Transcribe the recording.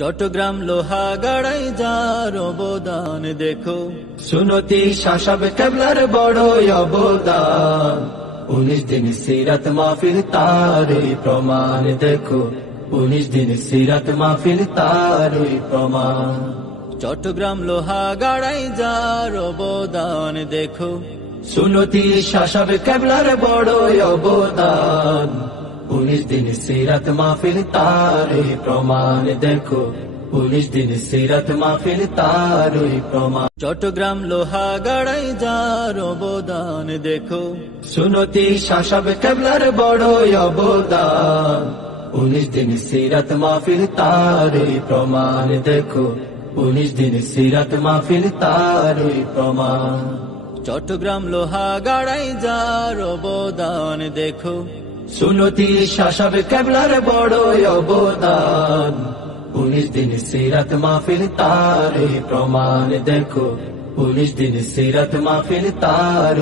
চট্টগ্রাম লোহাগাড়ায় যার অবদান দেখো, সুনতি শাসাব কেবলার বড় অবদান। 19 দিন সিরাত মাহফিল তারই প্রমাণ দেখো, 19 দিন সিরাত মাহফিল তারই প্রমাণ। চট্টগ্রাম লোহাগাড়ায় যার অবদান দেখো, সুনতি শাসাব কেবলার বড় অবদান। 19 দিন সিরাত মাহফিল তারই প্রমাণ দেখো, 19 দিন সিরাত মাহফিল তারই প্রমাণ। চট্টগ্রাম লোহাগাড়ায় যার অবদান দেখো, সুনতি শাসাব কেবলার বড় অবদান। 19 দিন সিরাত মাহফিল তারই প্রমাণ দেখো, 19 দিন সিরাত মাহফিল তারই প্রমাণ। চট্টগ্রাম লোহাগাড়ায় যার অবদান দেখো, সুনতি শাসাব কেবলার বড় অবদান। 19 দিন সিরাত মাহফিল তারই প্রমাণ দেখো, 19 দিন সিরাত মাহফিল তার